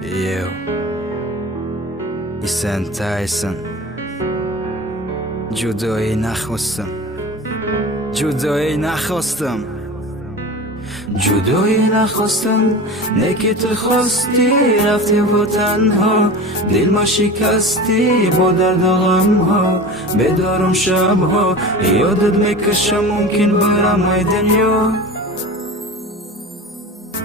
Yo, Isan Tyson جدایی نخواستم جدایی نخواستم نه که تو خواستی رفتی و تنها دل ما شکستی با درد و غم ها بدارم شب ها یادت میکشم ممکن برم ای دنیا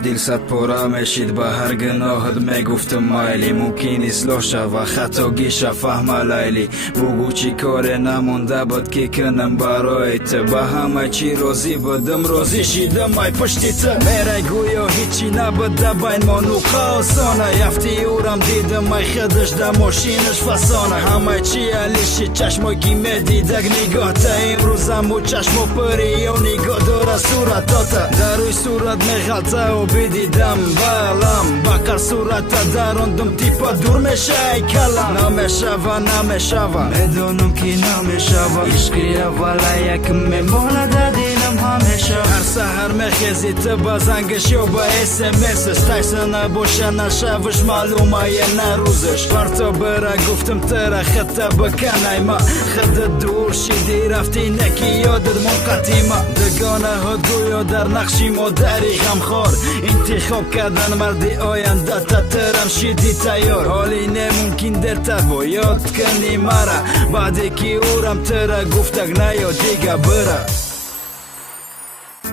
دل صد پاره میشید با هر گناهت میگفتم مایلی ممکن اصلاح شود خطاگی فهم لیلی بگو چی کار نمونده بود که کنم برایت با همه چی راضی بودم راضی شیدم ای پشتیت میره گویا هیچی نبوده بین ما نوخاسانه یفتی اورم دیدم ای خودش در ماشینش فسانه همه چی علیشی چشمای کی میدیدک نگاه تا امروزم و چشم پری و نگاه داره صورتاتا در روی صورت میغلطه و بدیدم بالم بکر صورت داروندم تیپا دور میشه ای کلم نمیشوه میدونم که نمیشوه عشقی اولا یکم میمونه در دلم همیشه هر سحر میخیزی تو با زنگش یا با اسمسش تایسن باشه نشوش معلومه یه نروزش پرتا بره گفتم تره خطه بکنه ما خد دور شیدی رفتی نکی یادت منقطیمه دگانه ها گویا در نقشی مادری غمخوار انتخاب کردن مردی آینده تا ترم شیدی تیار حالی نممکن در تا یاد کنی مرا بعدی که اورم تره گفتگ نیا دیگه بره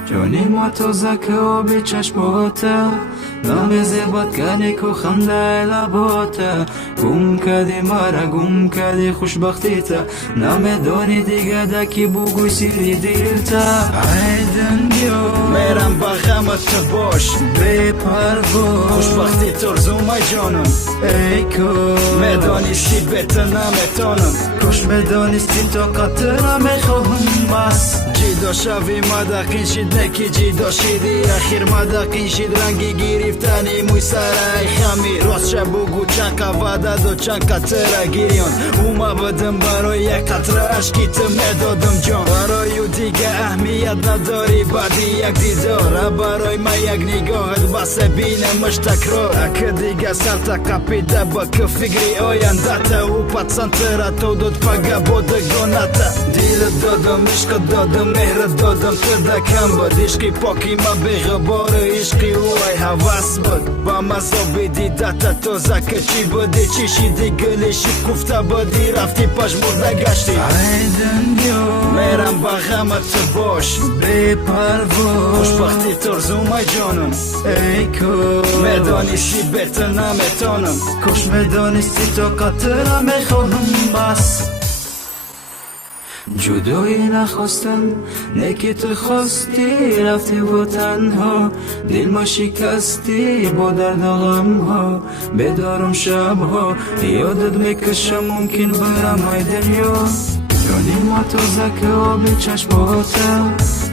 جانی ما تازه که آبی چشماته نام زیبات کنی که خنده لباته گم کردی مرا گم کردی خوشبختی تا نمیدانی دیگه دکی بگوی سیری دیلتا ای دنیا میرم با غمت باش بی پروا خوشبختی ترزوم ای جانم ای کو میدانستی بهتر نمیتونم کاش میدانستی طاقت نمیخواهم بس جدا شوی مدقین شید نکی جدا شیدی اخیر مدقین شید رنگی گرفتنی موی سر ای خمی راست شب بگو چند قوادد و چند قطره گیریان اوما بدم برای یک قطره عشقیت میدادم جان برای دیگه اهمیت نداری بعدی یک دیدار برای ما یک نگاهت بس بینمش تکرار اکه دیگه سر تا قپیده با که فکری آینده تا او پتسنتره تو دود پگه بودگانته دیل دادم عشق دادم مهر دادم تردکم بود عشقی پاکی ما بغبار عشقی او ای حواس بود با مذابی دیده تا تازه که چی بودی چی شیدی گلیشی گفته بودی رفتی پاش مرده گشتی ای دنیا میرم با غمت باش بی پروا خوشبختی ترزوم ای جانم ای کو میدانستی بهتر نمیتونم کاش میدانستی طاقت نمیخواهم بس جدایی نخواستم نه که تو خواستی رفتی و تنها دل ما شکستی با درد و غم ها بدارم شب ها یادت میکشم ممکن برم ای دنیا جانی ما تازه که آبی چشماته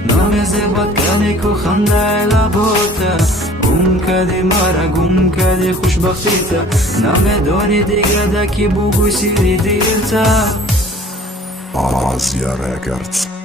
نام زیبات کنی که خنده لباته گم کردی مرا گم کردی خوشبختی تا نمیدانی دیگه دکی بگوی سیری دیلتا Asia Records.